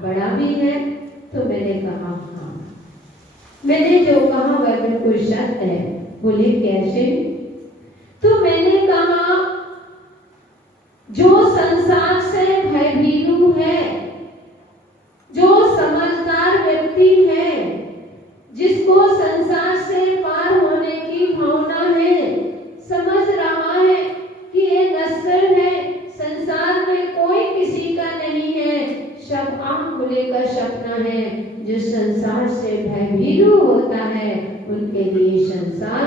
बड़ा भी है? तो मैंने कहा हाँ। मैंने जो कहा वह बिल्कुल सत्य है। बोले कैसे? तो मैंने कहा जो संसार से भयभीरू है, जो समझदार व्यक्ति है, जिसको संसार से पार होने की भावना है, समझ रहा है कि ये नश्वर है, संसार में कोई किसी का नहीं है, सब आंख खुले का सपना है। जो संसार से भयभीरू होता है उनके लिए संसार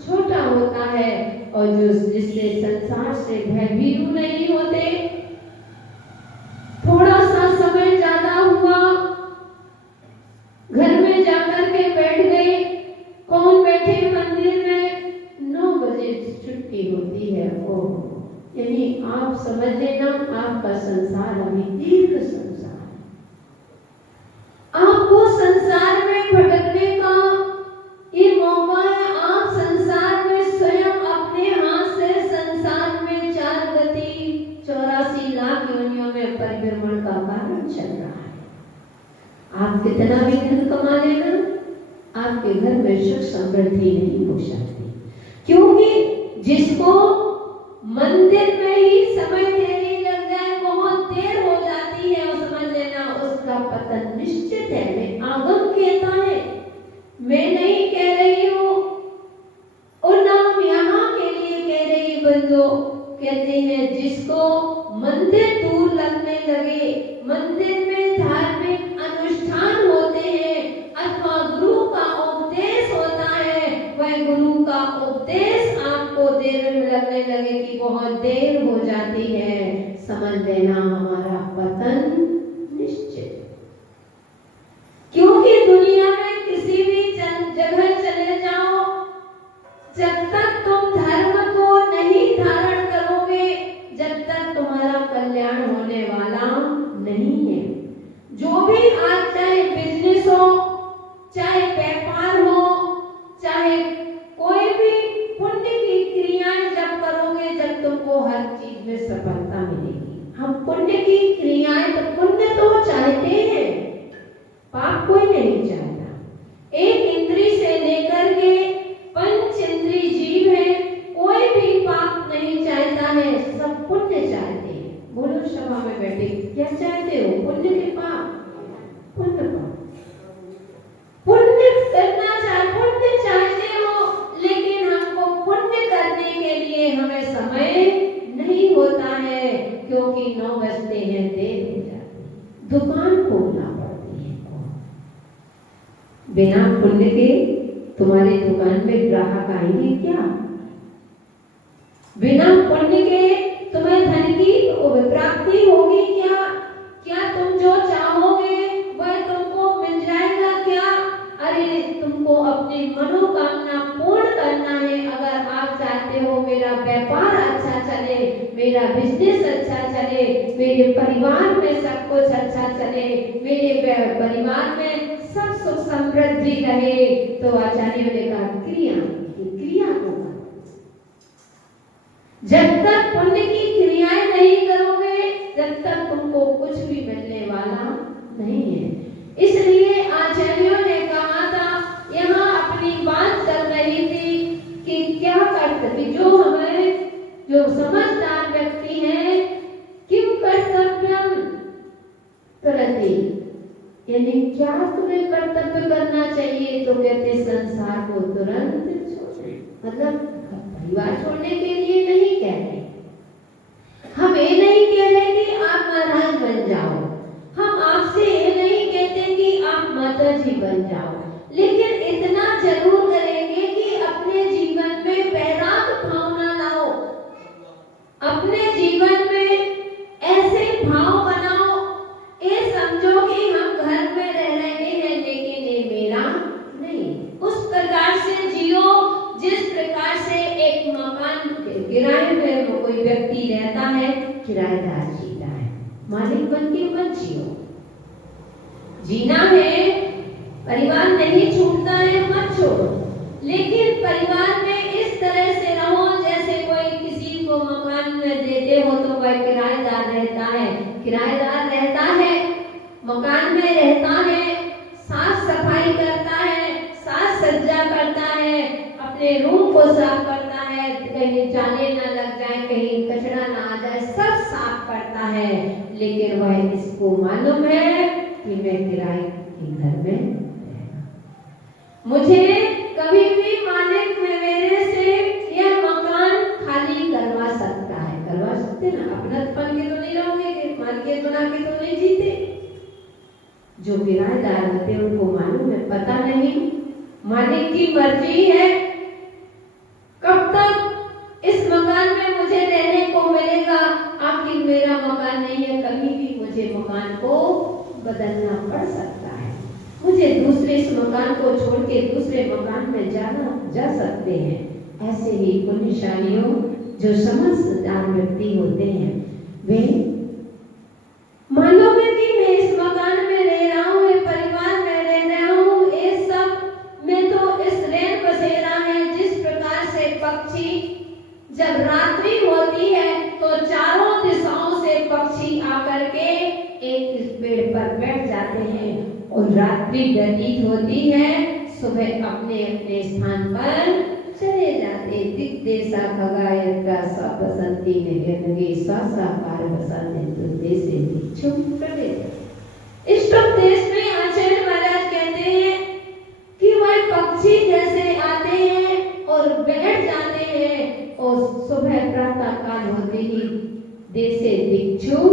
छोटा होता है, और जो जिससे संसार से भयभीरू नहीं होते, थोड़ा सा समय ज्यादा हुआ, घर में जाकर के बैठ गए। कौन बैठे मंदिर में? 9 बजे छुट्टी होती है। ओ यानी आप समझ लेना, आपका संसार अभी दीर्घ संसार है। आपको संसार में भटकने का ये मौका है। आप संसार में स्वयं अपने हाथ से संसार में 4 गति 84 लाख योनियों में परिभ्रमण का कारण चल रहा है। आप कितना भी धन कमा लेना, आपके घर में सुख समृद्धि नहीं हो सकती, क्योंकि जिसको मंदिर में ही समय देने लग जाए, बहुत देर हो जाती है, और समझ लेना उसका पतन निश्चित है। मैं आगम कहता है, मैं नहीं कह रही हूँ, और नाम यहाँ के लिए कह रही बंदो। कहते हैं जिसको मंदिर दूर लगने लगे, मंदिर में धार्मिक अनुष्ठान होते हैं अथवा गुरु का उपदेश होता है, वह गुरु का उपदेश आपको देर में लगने लगे कि बहुत देर हो जाती है, समझ लेना हमारा पतन निश्चित। क्योंकि दुनिया में किसी भी जगह चले जाओ, जब तक तुम धर्म को नहीं धारण करोगे, जब तक तुम्हारा कल्याण होने वाला नहीं है। जो भी आज चाहे बिजनेस हो, चाहे व्यापार हो, चाहे कोई भी पुण्य की क्रियाएं जब करोगे, जब तुमको हर चीज में सफलता मिलेगी। हम पुण्य की क्रियाएं, तो पुण्य तो चाहते हैं, पाप कोई नहीं चाहता। एक इंद्री से लेकर के 5 इंद्री जीव है, कोई भी पाप नहीं चाहता है, सब पुण्य चाहते हैं। बोलो सभा में बैठे, क्या चाहते हो? पुण्य के पाप? पुण्य पाप, पुण्य करना पुण्य चाहते हो, लेकिन हमको पुण्य करने के लिए हमें समय नहीं होता है, क्योंकि 9 बजते हैं, देर हो जाती है, दुकान खोलना पड़ती है। बिना पुण्य के तुम्हारी दुकान में ग्राहक आएंगे क्या? बिना पुण्य के तुम्हें धन की प्राप्ति होगी क्या? क्या तुम जो चाहोगे वह तुमको मिल जाएगा क्या? अरे तुमको अपनी मनोकामना पूर्ण करना है। अगर आप चाहते हो मेरा व्यापार अच्छा चले, मेरा बिजनेस अच्छा चले, मेरे परिवार में सब कुछ अच्छा चले, मेरे परिवार में सब सुख समृद्धि रहे, तो आचार्य ने कहा क्रिया को करो। जब तक पुण्य की क्रियाएं नहीं करोगे, जब तक तुमको कुछ भी मिलने वाला नहीं है। इसलिए आचार्यों ने कहा था, यहाँ अपनी बात चल रही थी कि क्या कर्तव्य, जो हमारे जो समझदार व्यक्ति हैं, किम कर्तव्यम तुरंती, यानी क्या तुम्हें कर्तव्य करना चाहिए? तो कहते संसार को तुरंत छोड़े, मतलब परिवार छोड़ने के लिए नहीं कह रहे, हम ये नहीं कह रहे कि आप महाराज बन जाओ, हम आपसे ये नहीं कहते कि आप माता जी बन जाओ, लेकिन इतना जरूर करेंगे कि अपने जीवन में वैराग भावना लाओ, अपने जीवन में ऐसे भाव बनाओ, ये समझो कि हम घर में रह रहे हैं लेकिन ये मेरा नहीं। उस प्रकार से जियो जिस प्रकार से एक मकान किराए में कोई व्यक्ति रहता है, किराएदार जीता है, मालिक बन के मत जियो। जीना है, परिवार नहीं छूटता है, मत छोड़ो, लेकिन परिवार में इस तरह से रहो जैसे कोई किसी को मकान में देते हो तो वह किराएदार रहता है, किराएदार रहता है, मकान में रहता है, साफ सफाई करता है, साज सज्जा करता है, अपने रूम को साफ करता है, कहीं जाने न लग जाए, कहीं कचरा ना आ जाए, सब साफ करता है। लेकिन वह इसको मालूम है कि मैं किराए के घर में रहना, मुझे कभी भी मालिक में मेरे से यह मकान खाली करवा सकता है। करवा सकते ना, अपनापन के तो नहीं रहोगे, मालिक बना के तो नहीं जीते। जो किराएदार होते हैं उनको मालूम है, पता नहीं मालिक की मर्जी है कब तक इस मकान में मुझे रहने को मिलेगा। आखिर मेरा मकान नहीं है, कभी भी मुझे मकान को बदलना पड़ सकता है, मुझे दूसरे इस मकान को छोड़ के दूसरे मकान में जा सकते हैं। ऐसे ही पुण्यशालियों जो समझदार व्यक्ति होते हैं, वे मालूम है कि मैं इस मकान में रह रहा हूँ, परिवार में रह रहा हूँ, इस सब में तो इस रैन बसेरा है। जिस प्रकार से पक्षी जब रात्रि होती है तो चारों दिशाओं से पक्षी आकर के एक पेड़ पर बैठ जाते हैं और रात्रि व्यतीत होती है, सुबह अपने अपने स्थान पर चले जाते। दिक देसा खगायत्रा सा बसंती ने गंगे साकार बसंती तो देसे दिक्षु प्रवेश। इष्टम देश में आचार्य महाराज कहते हैं कि वह पक्षी जैसे आते हैं और बैठ जाते हैं और सुबह प्रातः काल होते ही देसे दिक्षु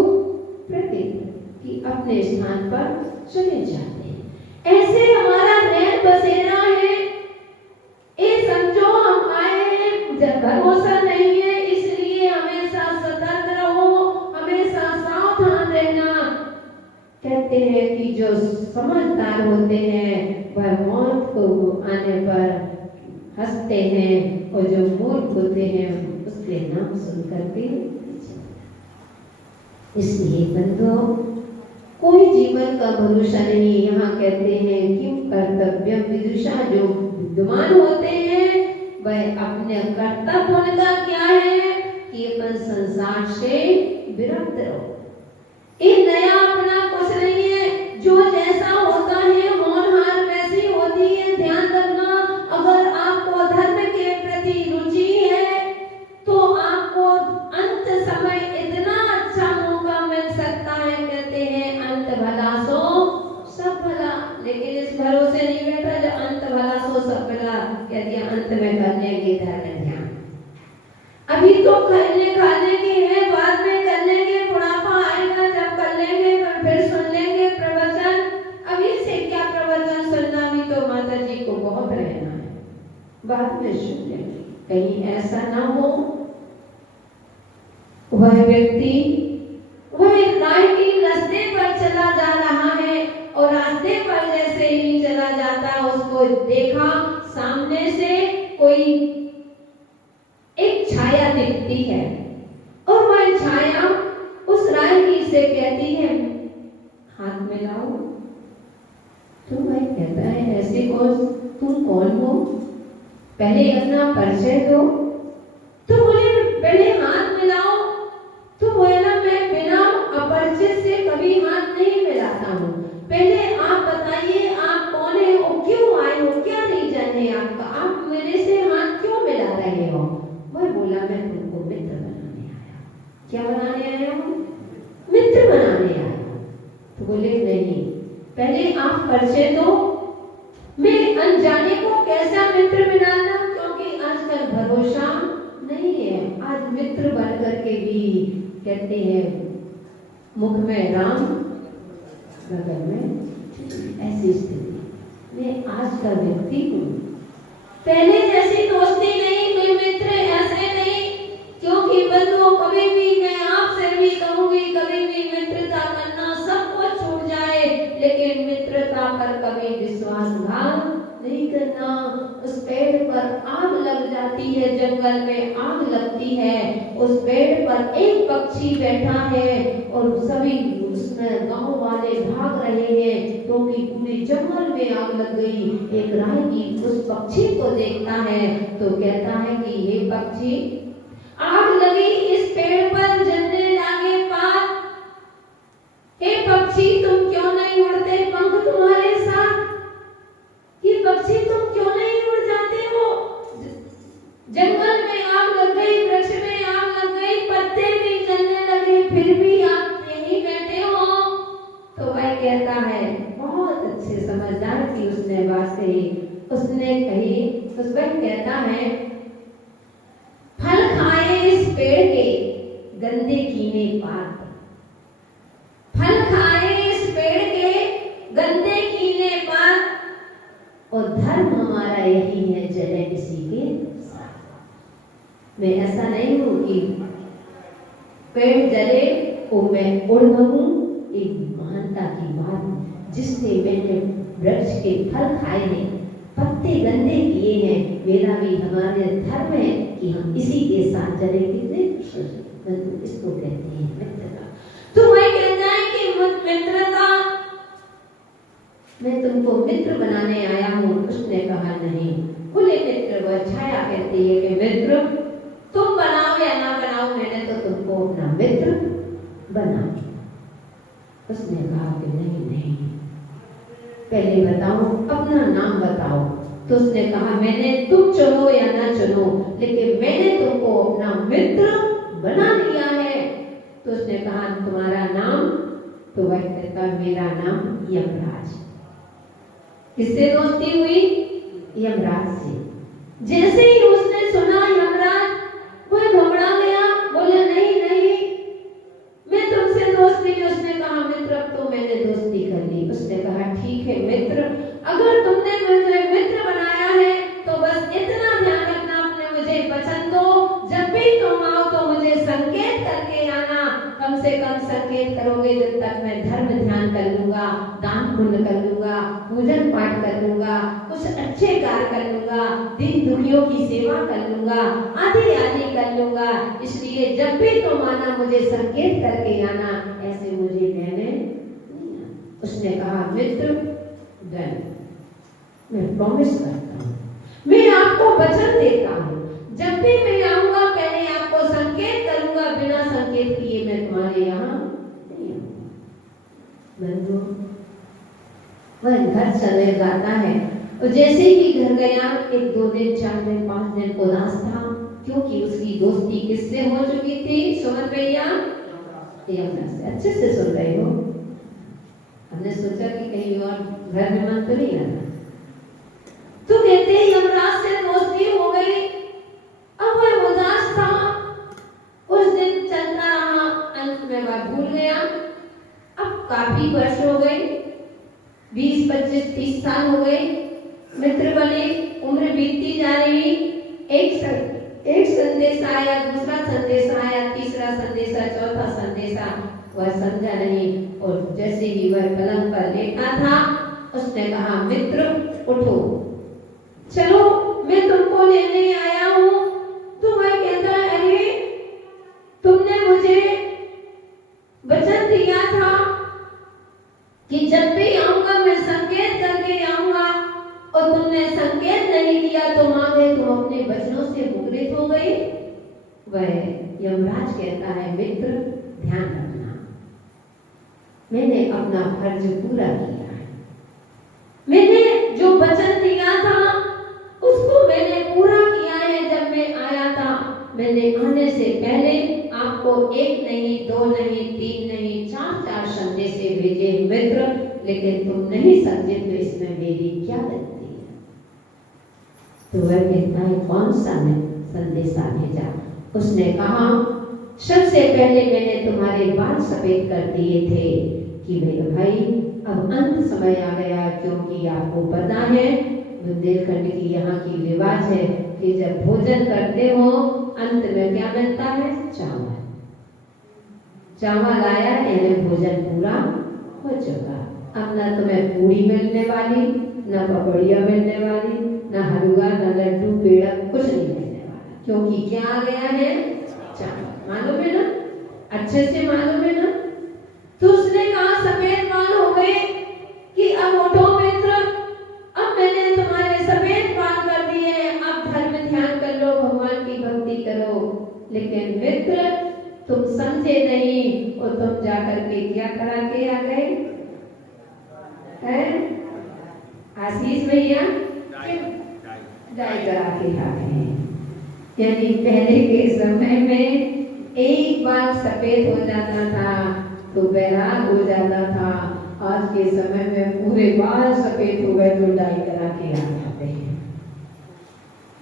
प्रवेश कि अपने स्थान पर चले जाते हैं। ऐसे हमारा रैन बसेरा है। ये समझो हम आए हैं, जब भरोसा नहीं है, इसलिए हमेशा सतर्क रहो, हमेशा सावधान रहना। कहते हैं कि जो समझदार होते हैं वह मौत को आने पर हंसते हैं और जो मूर्ख होते हैं उसके नाम सुनकर के। इसलिए बंधुओं, कोई जीवन का भरोसा नहीं। यहाँ कहते हैं किम कर्तव्यम विदुषा, जो विद्वान होते हैं वह अपने कर्तव्य उनका क्या है कि अपन संसार से विरक्त रहो। ये नया अपना कुछ नहीं है, जो जैसा होता है होनहार वैसी होती है। ध्यान रखना, अगर आपको धर्म के प्रति रुचि है तो आपको अंत समय इतना अच्छा मौका मिल सकता है। कहते हैं अंत भला सो सब भला, लेकिन इस भरोसे नहीं बैठा जो अंत भला सो सब भला। कहते हैं अंत में करने की धर्म ध्यान, अभी तो खाने के है, बाद में कर लेंगे, बुढ़ापा आएगा जब कर लेंगे, फिर सुन लेंगे प्रवचन। अभी से क्या प्रवचन सुनना, भी तो माता जी को बहुत रहना है, बाद में सुन लेंगे। कहीं ऐसा ना हो वह व्यक्ति वह राह की रास्ते पर चला जा रहा है और रास्ते पर जैसे ही चला जाता, उसको देखा सामने से कोई एक छाया दिखती है और वह छाया उस राहगीर से कहती है हाथ मिलाओ। तो भाई कहता है ऐसे कौन, तुम कौन हो, पहले अपना परिचय दो। तो बोले पहले हाथ मिलाओ। तो बोला मैं बिना अपरिचित से कभी हाथ नहीं मिलाता हूँ, पहले आप बताइए आप कौन है और क्यों आए हो, क्या रीजन है आपका, आप मेरे से हाथ क्यों मिला रहे हो। वह बोला मैं तुमको मित्र बनाने आया। क्या बनाने आया हूँ, मित्र बनाने आया हूँ। तो बोले नहीं, पहले आप परिचय दो, मैं अनजाने को कैसा मित्र बनाना, क्योंकि आजकल भरोसा नहीं है। आज मित्र बन करके भी कहते हैं मुख में राम नगर में, ऐसी स्थिति मैं आज का व्यक्ति हूँ। पहले जैसी दोस्ती नहीं, कोई मित्र ऐसे नहीं, क्योंकि बंधुओं कभी भी मैं आपसे भी कहूंगी कभी भी मित्रता करना सबको छूट जाए, लेकिन मित्रता पर कभी विश्वासघात नहीं करना। उस पेड़ पर आग लग जाती है, जंगल में आग लगती है, उस पेड़ पर एक पक्षी बैठा है और सभी उसमें गांव वाले भाग रहे हैं क्योंकि पूरे जंगल में आग लग गई। एक राहगीर उस पक्षी को देखता है तो कहता है कि ये पक्षी, आग लगी इस पेड़ पर, जलने लागे पात, हे पक्षी तुम क्यों नहीं उड़ते उसने कही, उस वक्त कहता है, फल खाए इस पेड़ के गंदे कीने पात, फल खाए इस पेड़ के गंदे कीने पात, और धर्म हमारा यही है जले किसी के साथ। मैं ऐसा नहीं हूं कि पेड़ जले वो मैं उड़ भगूं, एक महानता की बात, जिससे मैंने वृक्ष के फल खाए हैं, पत्ते गंदे किए हैं, मेरा भी हमारे धर्म है कि हम इसी के साथ चले। कितने इसको कहते हैं मित्रता। तो वही कहता है कि मित्रता, मैं तुमको मित्र बनाने आया हूँ। उसने कहा नहीं, खुले मित्र व छाया कहती है कि मित्र तुम बनाओ या ना बनाओ, मैंने तो तुमको अपना मित्र बना। उसने कहा कि नहीं, पहले बताओ, अपना नाम बताओ। तो उसने कहा, मैंने तुम चुनो या ना चुनो, लेकिन मैंने तुमको अपना मित्र बना लिया है। तो उसने कहा, तुम्हारा नाम? तो वह कहता, मेरा नाम यमराज। किससे दोस्ती हुई? यमराज से। जैसे ही उसने सुना यमराज, वह घबरा गया, बोले नहीं, मैं तुमसे दोस्ती नहीं। उसने कहा, मित्र अब तो मैंने दोस्ती कर ली। उसने कहा, ठीक है मित्र, अगर तुमने मुझे मित्र बनाया है तो बस इतना ध्यान रखना, अपने मुझे वचन दो, जब भी तुम आओ तो मुझे संकेत करके आना। कम से कम संकेत करोगे, जब तक मैं धर्म ध्यान कर लूंगा, दान पुण्य कर लूंगा, पूजन पाठ कर लूंगा, कुछ अच्छे कार्य कर लूंगा, दीन दुखियों की सेवा कर लूंगा, आदि आदि कर लूंगा। इसलिए जब भी तुम आना मुझे संकेत करके आना, ऐसे मुझे कहने नहीं आना। उसने कहा, मित्र डन, मैं प्रॉमिस करता हूँ, मैं आपको वचन देता हूँ, जब भी मैं आऊंगा पहले आपको संकेत करूंगा, बिना संकेत किए मैं तुम्हारे यहाँ नहीं आऊंगा। वह घर चले जाता है, और जैसे ही घर गया, 1 2 दिन 4 दिन 5 दिन उदास था, क्योंकि उसकी दोस्ती किससे हो चुकी थी? सुमन भैया, यमराज से। अच्छे से सुन रहे हो? हमने सोचा कि कहीं और घर में मन तो नहीं लगा। तो कहते हैं यमराज से दोस्ती हो गई। अब वह उदास था, कुछ दिन चलता रहा, अंत में वह भूल गया। अब काफी वर्ष हो गए, 20 25 30 साल हो गए, मित्र बने, उम्र बीतती जा रही। एक संदेश आया, दूसरा संदेश आया, तीसरा संदेशा, चौथा संदेशा, वह समझा नहीं। और जैसे ही वह पलंग पर लेटा था, उसने कहा, मित्र उठो, चलो मैं तुमको लेने आया हूँ। तो वह कहता है, अरे तुमने मुझे वचन दिया था कि जब भी आऊंगा मैं संकेत करके आऊंगा, और तुमने संकेत नहीं दिया, तो मांगे तुम अपने वचनों से मुकरित हो गए। वह यमराज कहता है, मित्र ध्यान रखना, मैंने अपना फर्ज पूरा किया है, मैंने जो वचन दिया था उसको मैंने पूरा किया है। जब मैं आया था, मैंने आने से पहले आपको 1 नहीं 2 नहीं 3 नहीं 4 संदेश भेजे मित्र, लेकिन तुम नहीं समझे, तो इसमें मेरी क्या गलती है? तो वह कहता है, कौन सा संदेशा भेजा? उसने कहा, सबसे पहले मैंने तुम्हारे बाल सफेद कर दिए थे कि मेरे भाई अब अंत समय आ गया, क्योंकि आपको पता है बुंदेलखंड की यहाँ की रिवाज है कि जब भोजन करते हो अंत में क्या मिलता है? चावल। चावल आया यानी भोजन पूरा हो चुका। अब ना तुम्हें पूरी मिलने वाली, ना पपड़िया मिलने वाली, ना हलवा, ना लड्डू पेड़ा, कुछ नहीं मिलने वाला, क्योंकि क्या आ गया है? चावल। मालूम है ना? अच्छे से मालूम है ना? तो उसने कहा, सफेद बाल हो गए कि अब उठो मित्र, अब मैंने तुम्हारे सफेद बाल कर दिए हैं, अब धर्म ध्यान कर लो, भगवान की भक्ति करो। लेकिन मित्र तुम समझे नहीं, और तुम जाकर के क्या करा के आ गए? आशीष भैया डाई करा के आ गए। यानी पहले के समय में एक बार सफेद हो जाता था तो बैराग हो जाता था, आज के समय में पूरे बाल सफेद हो गए तो डाई करा के आ जाते हैं।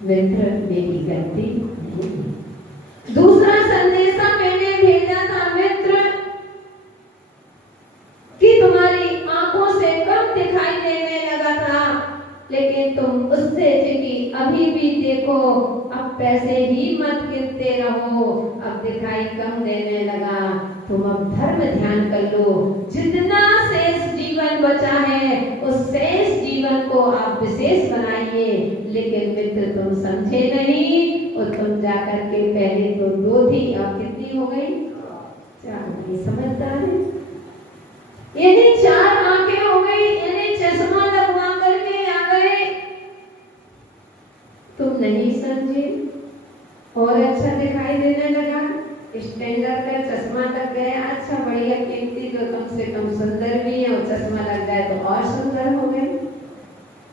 मित्र मेरी गलती नहीं। दूसरा संदेशा मैंने भेजा था मित्र कि तुम्हारी आंखों से कम दिखाई देने लगा था, लेकिन तुम उससे कि अभी भी देखो, अब पैसे ही मत गिनते रहो, अब दिखाई कम देने लगा, तुम अब धर्म ध्यान कर लो। जितना शेष जीवन बचा है उस शेष जीवन को आप विशेष बनाइए। लेकिन मित्र तुम समझे नहीं और तुम जाकर के पहले तो 2 थी, अब कितनी हो गई? 4। समझदार है? यानी 4 आंखें हो गई, यानी चश्मा लगवा करके आ गए। तुम नहीं समझे और अच्छा दिखाई देने लगा, स्टैंडर्ड का चश्मा लग गया, अच्छा बढ़िया कीमती, जो कम से कम सुंदर भी है, और चश्मा लग जाए तो और सुंदर हो गए।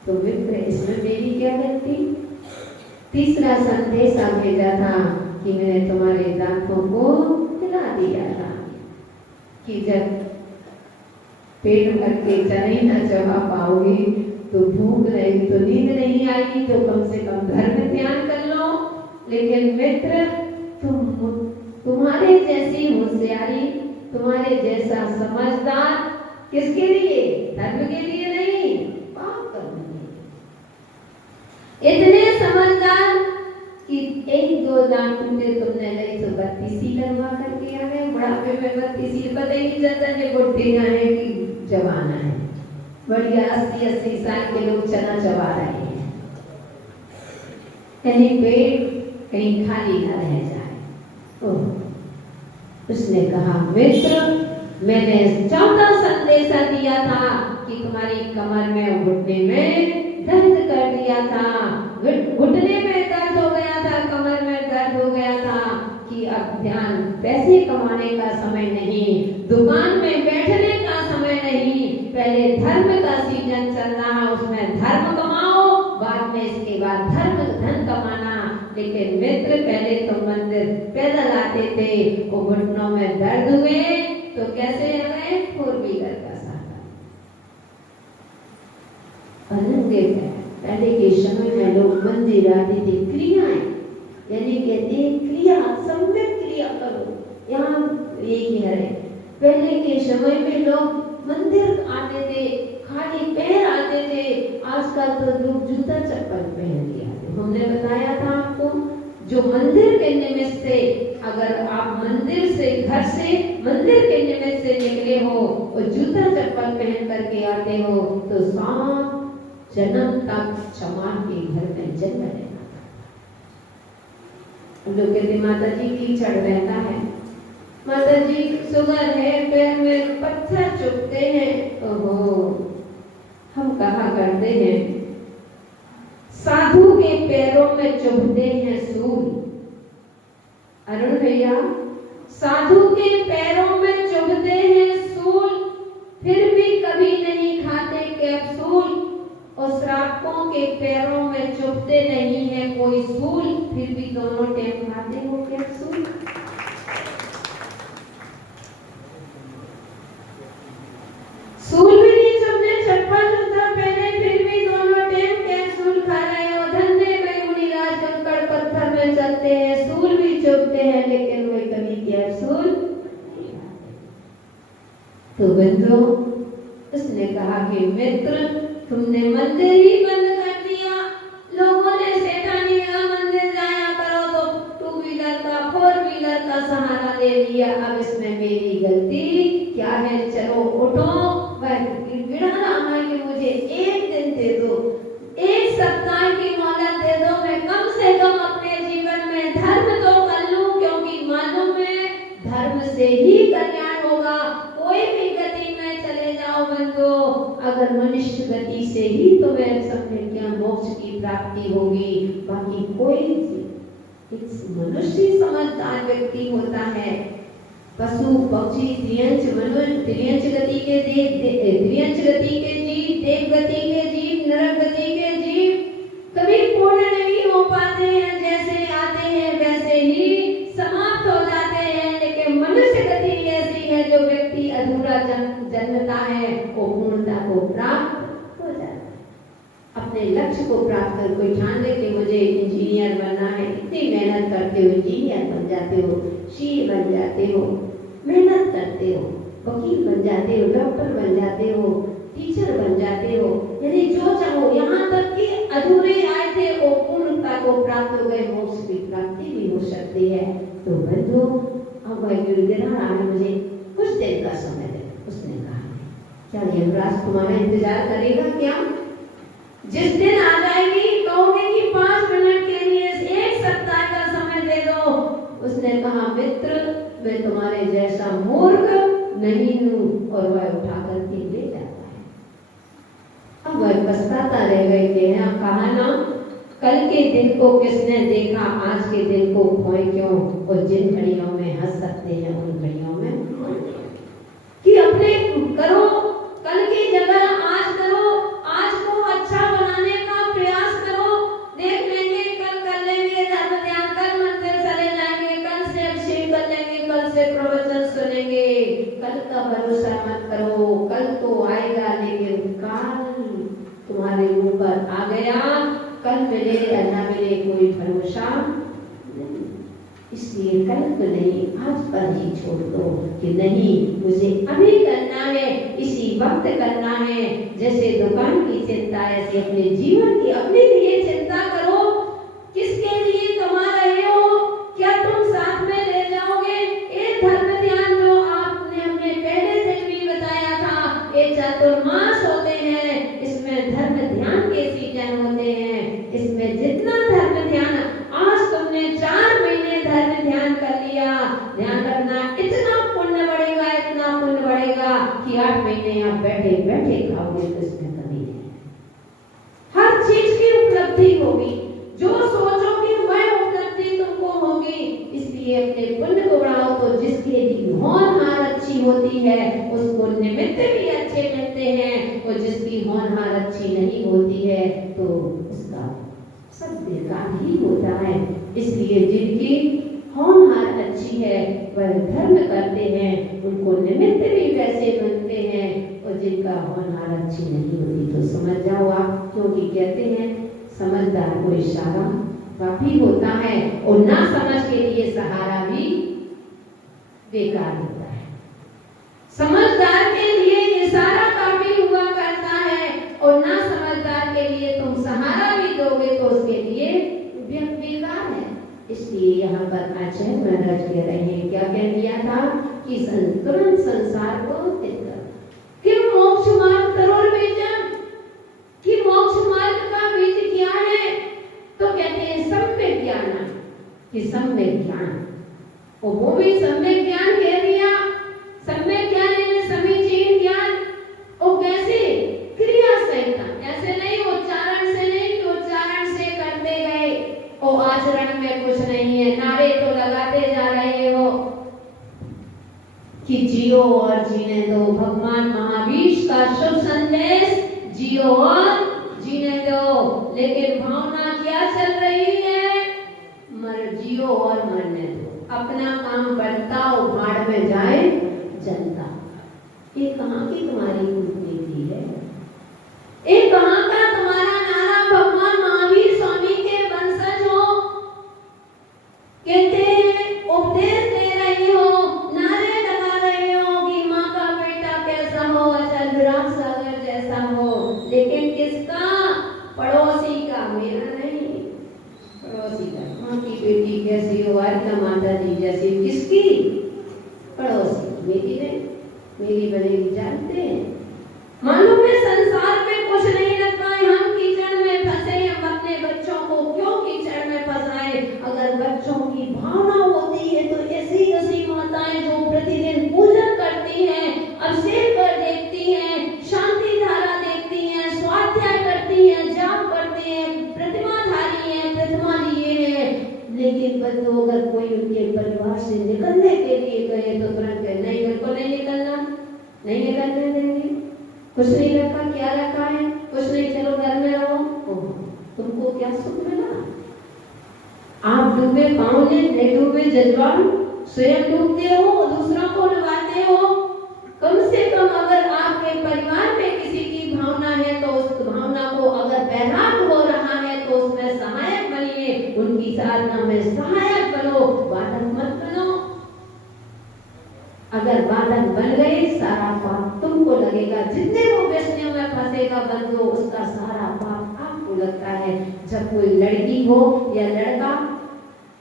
तो मित्र इसमें मेरी क्या गलती? तीसरा संदेशा भेजा था कि मैंने तुम्हारे दांतों को हिला दिया था कि जब पेट भर के चने न चबा पाओगे तो भूख रहेगी, तो नींद नहीं आएगी, तो कम से कम धर्म ध्यान कर लो। लेकिन मित्र तुम्हारे जैसी होशियारी, तुम्हारे जैसा समझदार किसके लिए? धर्म के लिए नहीं, पाप करने के लिए। इतने समझदार कि 1-2 दांत टूटे तुमने नहीं तो 32 लगवा करके आ गए। बुढ़ापे में 32 पता ही नहीं चलता कि बुढ़े है कि जवान है। बढ़िया 80-80 साल के लोग चना चबा रहे हैं, यानी पेट कहीं खाली न रह जाए। उसने कहा मित्र मैंने 14 संदेशा दिया था कि तुम्हारी कमर में घुटने में दर्द कर दिया था, घुटने में दर्द हो गया था, कमर में दर्द हो गया था, कि अब ध्यान पैसे कमाने का समय नहीं, दुकान में बैठने का समय नहीं, पहले धर्म का सीजन चल रहा, उसमें धर्म कमाओ, बाद में इसके बाद धन कमाना। लेकिन मित्र पहले तो मंदिर पैदल आते थे, वो घुटनों में दर्द हुए तो कैसे आ गए? 4 व्हीलर का सहारा। पहले के समय में लोग मंदिर आते थे, क्रियाएं यानी कहते क्रिया, सम्यक क्रिया करो, यहाँ यही है। पहले के समय में लोग मंदिर आते थे, खाली पैर आते थे, आजकल तो लोग जूता चप्पल पहन लिया। हमने बताया था आपको, जो मंदिर के निमित्त से, अगर आप मंदिर से, घर से मंदिर के निमित्त से निकले हो और जूता चप्पल पहन करके आते हो तो 7 जन्म तक क्षमा के घर में जन्म लेना। हम लोग कहते माता जी की चढ़ रहता है, माता जी शुगर है, पैर में पत्थर चुभते हैं। ओहो, हम कहा करते हैं साधु के पैरों में चुभते हैं सूल। अरुण भैया, साधु के पैरों में चुभते हैं सूल, फिर भी कभी नहीं खाते कैप्सूल, और श्रावकों के पैरों में चुभते नहीं है कोई सूल, फिर भी दोनों टाइम खाते हो कैप्सूल। सूल भी नहीं चुभने, चप्पल जूता पहने, फिर भी दोनों टाइम कैप्सूल खा रहे हो। धंधे में मुनिराज कंकड़ पत्थर में चलते हैं, सूल भी चुभते हैं, लेकिन वे कभी कैप्सूल नहीं खाते। तो बंधु, उसने कहा कि मित्र तुमने मंदिर ही बंद कर दिया, लोगों ने शैतानी का मंदिर जाया करो तो 2 व्हीलर का 4 व्हीलर का सहारा ले लिया। अब इसमें मेरी गलती क्या है? चलो उठो, विड़ा रहा है कि मुझे 1 दिन दे दो, 1 सप्ताह की मोहलत दे दो, मैं कम से कम अपने जीवन में धर्म तो कर लूं, क्योंकि मालूम है धर्म से ही कल्याण होगा। कोई भी गति में चले जाओ बंधु, अगर मनुष्य गति से ही तुम्हें समझे क्या मोक्ष की प्राप्ति होगी, बाकी कोई मनुष्य समझदार व्यक्ति होता है। पशु पक्षी त्रियंच गति के जीव, देव गति के जीव, नरक गति के जीव कभी पूर्ण नहीं हो पाते हैं, जैसे आते हैं वैसे ही समाप्त हो जाते हैं। लेकिन मनुष्य गति ऐसी है, जो व्यक्ति अधूरा जन्मता है वो पूर्णता को प्राप्त हो जाता है। अपने लक्ष्य को प्राप्त कर कोई ठान ले कि मुझे मुझे इंजीनियर बनना है, इतनी मेहनत करते हो, इंजीनियर बन जाते हो, सीए बन जाते हो, मेहनत करते हो, वकील बन जाते हो, डॉक्टर बन जाते हो, टीचर बन जाते हो, यानी जो चाहो, यहाँ तक कि अधूरे आए थे वो पूर्णता को प्राप्त हो गए, मोक्ष की प्राप्ति भी हो सकती है। तो बंधु, अब गिरगिड़ा मुझे कुछ देर का समय दे। उसने कहा, क्या यमराज तुम्हारा इंतजार करेगा क्या? जिस दिन आ जाएगी कहोगे कि 5 मिनट के लिए 1 सप्ताह का समय दे दो। उसने कहा, मित्र, मैं तुम्हारे जैसा मूर्ख नहीं हूं। और वह उठा करके ले जाता है। अब वह पछताता रह गए कि कहा ना, कल के दिन को किसने देखा, आज के दिन को खोए क्यों। और जिन घड़ियों में हंस सकते हैं उन घड़ियों में कि अपने करो, कल की जगह आज करो, आज को अच्छा बनाने का प्रयास करो। देख लेंगे, कल कर लेंगे धर्म ध्यान, कल मंदिर चले जाएंगे, कल से अभिषेक कर लेंगे, कल से प्रवचन सुनेंगे। कल का भरोसा मत करो, कल तो आएगा, लेकिन काल तुम्हारे ऊपर आ गया, कल मिले या न मिले कोई भरोसा नहीं। इसलिए कल को नहीं, आज पर ही छोड़ दो कि नहीं, मुझे अभी करना है, इसी वक्त करना है। जैसे दुकान की चिंता, ऐसे अपने जीवन की अपने लिए चिंता करो। किसके लिए कमा रहे हो, क्या तुम साथ में ले जाओगे? एक धर्म ध्यान जो आपने हमने पहले दिन भी बताया था, एक चातुर्मास होते हैं, इसमें धर्म ध्यान के सीजन होते हैं। इसमें जितना धर्म ध्यान, आज तुमने 4 महीने धर्म ध्यान कर लिया, ध्यान रखना, इतना पुण्य बढ़ेगा, इतना पुण्य बढ़ेगा कि 8 महीने आप बैठे बैठे खाओगे तो इसमें कमी नहीं। हर चीज की उपलब्धि होगी, जो सोचोगे वह उपलब्धि तुमको होगी। इसलिए अपने पुण्य को बढ़ाओ। तो जिसके भी होनहार अच्छी होती है उसको निमित्त भी अच्छे मिलते हैं, और जिसकी होनहार अच्छी नहीं होती है तो उसका सब बेकार ही होता है। इसलिए जिनकी होनहार अच्छी है वह धर्म करते हैं, उनको निमित्त भी वैसे बनते हैं। और जिनका होनहार अच्छी नहीं होती तो समझ जाओ आप, क्योंकि कहते हैं समझदार को इशारा काफी होता है, और ना समझ के लिए सहारा भी बेकार होता है। समझदार के लिए इशारा काफी हुआ करता है, और ना समझदार के लिए तुम सहारा भी दोगे तो उसके लिए बेकार है। इसलिए यहाँ पर आचार्य महाराज कह रहे हैं, क्या कह दिया था कि तुरंत संसार को त्याग कर, कि मोक्ष मार्ग तरुण बीजम, कि मोक्ष मार्ग का बीज क्या है? तो कहते हैं सम्यक ज्ञान, कि सम्यक ज्ञान, और वो भी सम्यक ज्ञान कह दिया। सम्यक ज्ञान यानी समीचीन ज्ञान। और कैसे? क्रिया सहित, ऐसे नहीं उच्चारण से नहीं कि उच्चारण से करते गए और आचरण में कुछ नहीं है, नारे तो लगाते जा रहे हो कि जियो और जीने दो। भगवान महावीर का शुभ संदेश, जियो और जीने दो, लेकिन भावना क्या चल रही है? मर जियो और मरने दो, अपना काम बनता और भाड़ में जाए जनता। ये कहाँ की तुम्हारी कूटनीति है? ये कहाँ का तुम्हारा नारा? भगवान महावीर स्वामी के वंशज हो, कहते हैं उपदेश दे रही हो, नारे लगा रहे हो कि माँ का बेटा कैसा हो, अचल विराट सागर जैसा हो, लेकिन किसका? पड़ोसी का, मेरा नहीं, पड़ोसी का। माँ की बेटी कैसी हो? आर्या माता जी जैसी। किसकी? पड़ोसी। मेरी नहीं, मेरी बनेगी जानते हैं। मालूम है संसार में कुछ नहीं रखा है, हम कीचड़ में फंसे, हम अपने बच्चों को क्यों कीचड़ में फंसाए? अगर बच्चों की भावना होती है तो ऐसी ऐसी माताएं जो प्रतिदिन पूजन करती हैं, अभिषेक कर देखती हैं, शांति धारा देखती हैं, स्वाध्याय करती हैं, जाप करती हैं, प्रतिमाधारी हैं, प्रतिमा लिए हैं, लेकिन बंधु अगर कोई उनके परिवार से निकलने के लिए कहे तो तुरंत नहीं, बिल्कुल नहीं निकलना, नहीं निकलने देंगे। कुछ नहीं रखा, क्या रखा है? कुछ नहीं, चलो घर में रहो। तुमको क्या सुख मिला? आप डूबे पाँव ने, नहीं डूबे जज्बान, स्वयं डूबते हो और दूसरों को डुबाते हो। कम से कम अगर आपके परिवार में किसी की भावना है तो उस भावना को, अगर बैराग हो रहा है तो उसमें सहायक बनिए। साधना में सहायक बनो, बाधक मत बनो। अगर बाधक बन गए सारा पाप तुमको लगेगा। जितने वो व्यसनियों में फंसेगा बंधु, उसका सारा पाप आपको लगता है। जब कोई लड़की हो या लड़का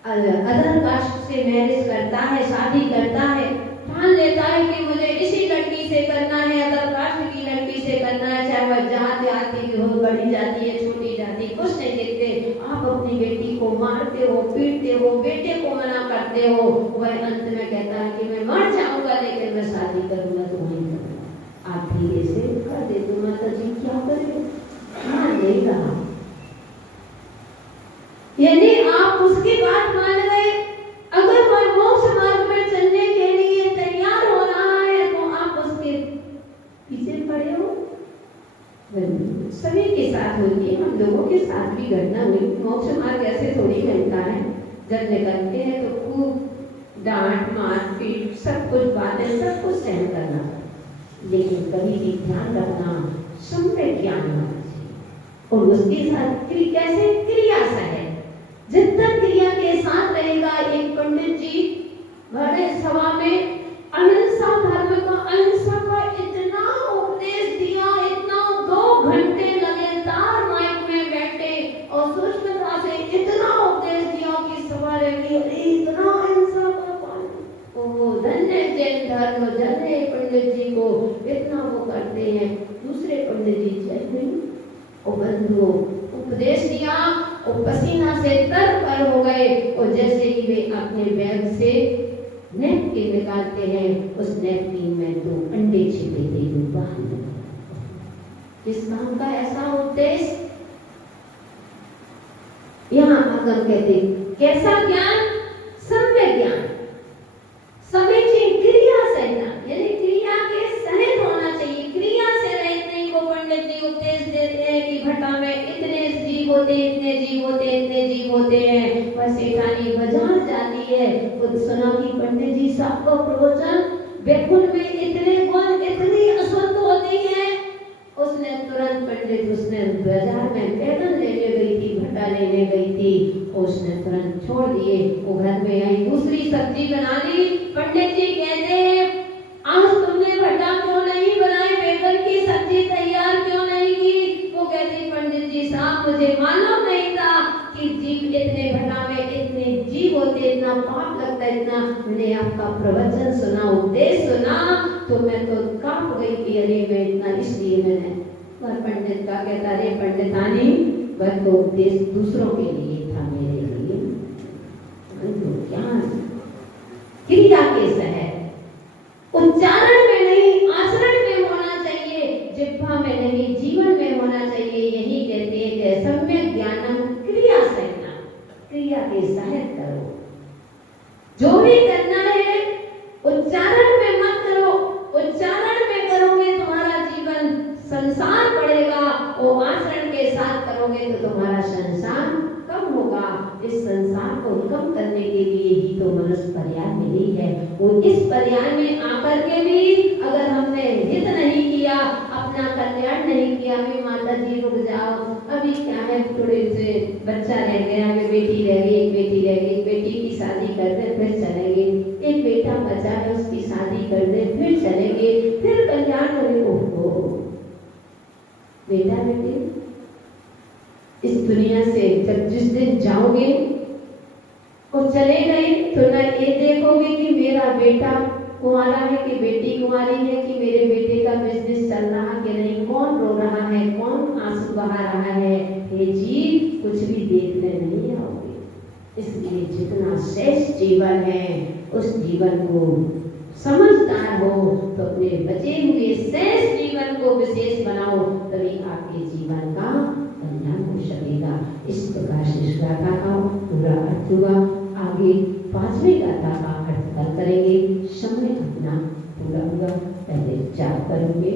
अदर कास्ट से मैरिज करता है, शादी करता है, ठान लेता है कि मुझे इसी लड़की से करना है, अदर कास्ट की लड़की से करना है, चाहे वह जाति आती हो, बड़ी जाती है, छोटी जाति, कुछ नहीं देखते। आप अपनी बेटी को मारते हो, पीटते हो, बेटे को मना करते हो, वह अंत में कहता है कि मैं मर जाऊंगा लेकिन मैं शादी करूंगा तो नहीं करूंगा। आप धीरे से कर दे तो माता जी क्या करें, मान नहीं रहा। यदि आप उसकी बात मान गए, अगर वह मोक्ष मार्ग में चलने के लिए तैयार हो रहा है तो आप उसके पीछे पड़े हो। सभी के साथ होती है, हम लोगों के साथ भी घटना हुई। मोक्ष मार्ग ऐसे थोड़ी मिलता है, जब निकलते हैं तो खूब डांट मार पीट सब कुछ बातें सब कुछ सहन करना, लेकिन कभी भी ध्यान रखना सम्यक ज्ञान होना चाहिए। और उसके साथ कैसे क्रिया सहे, जितना क्रिया के साथ रहेगा। एक पंडित जी बड़े सभा में अहिंसा धर्म का, अहिंसा का इतना उपदेश दिया, इतना 2 घंटे लगातार माइक में बैठे और सूक्ष्मता से इतना उपदेश दिया कि सभा रही, अरे इतना अहिंसा का पालन, ओ धन्य जैन धर्म, धन्य पंडित जी को इतना वो करते हैं। दूसरे पंडित जी चाहिए और बंधु उपदेश दिया और पसीना से तर हो गए। और जैसे ही वे अपने बैग से नैपकिन निकालते हैं, उस नैपकिन में 2 अंडे छिपे थे जो बाहर। किस काम का ऐसा उद्देश्य? यहाँ आगम कहते कैसा ज्ञान? सम्यक ज्ञान, समीचीन क्रिया सहना, यानी क्रिया के सहित होना चाहिए। क्रिया से रहित नहीं। वो पंडित जी उपदेश देते हैं कि घटा में इतने जीव होते, इतने जीव होते, इतने जीव होते हैं, वह सेठानी बाजार जाती है, खुद सुना कि पंडित जी साहब का प्रवचन, वैकुंठ में इतने गुण, इतनी असुरत होती है। उसने तुरंत पंडित, उसने बाजार में पैदल लेने गई थी, घटा लेने गई थी, उसने तुरंत छोड़ दिए। वो घर में आई, दूसरी सब्जी बना ली। पंडित जी कहते आज तुमने भट्टा क्यों नहीं बनाई, बैगन की सब्जी तैयार क्यों नहीं की? वो कहती पंडित जी साहब मुझे मालूम नहीं था कि जीव इतने भट्टा में इतने जीव होते, इतना पाप लगता है, इतना। मैंने आपका प्रवचन सुना, उपदेश सुना तो मैं तो कांप गई कि अरे मैं इतना, इसलिए मैंने। पर पंडित का कहता, अरे पंडितानी वह तो उपदेश दूसरों के लिए था, मेरे लिए ज्ञान क्रिया के सह, उच्चारण में नहीं आचरण में होना चाहिए, जिह्वा में नहीं जीवन में होना चाहिए। यही कहते हैं कि सम्यक ज्ञानम क्रिया सहना, क्रिया के सहित करो। जो भी करना है उच्चारण में मत करो, उच्चारण में करोगे तुम्हारा जीवन संसार बढ़ेगा, और आचरण के साथ करोगे तो तुम्हारा संसार कम होगा। इस संसार को कम करने के लिए ही तो मनुष्य पर्याय मिली है। और इस पर्याय में आकर के भी अगर हमने हित नहीं किया, अपना कल्याण नहीं किया, अभी माता जी रुक जाओ, अभी क्या है, थोड़े से बच्चा रह गया, अभी बेटी रह गई, एक बेटी रह गई, बेटी की शादी कर दे फिर चलेंगे, एक बेटा बचा है उसकी शादी कर दे फिर चलेंगे, फिर कल्याण करेंगे। बेटा बेटी इस दुनिया से जब जिस दिन जाओगे और चले गए तो ना ये देखोगे कि मेरा बेटा कुंवारा है कि बेटी कुंवारी है, कि मेरे बेटे का बिजनेस चल रहा कि नहीं, कौन रो रहा है, कौन आंसू बहा रहा है, ये जी कुछ भी देखने नहीं आओगे। इसलिए जितना श्रेष्ठ जीवन है उस जीवन को समझदार हो तो अपने बचे हुए शेष जीवन को विशेष बनाओ, तभी आपके जीवन का कल्याण हो सकेगा। इस प्रकार से इस गाथा का पूरा अर्थ हुआ। आगे 5वीं गाथा का अर्थ करेंगे। समय अपना पूरा हुआ, पहले 4 करेंगे।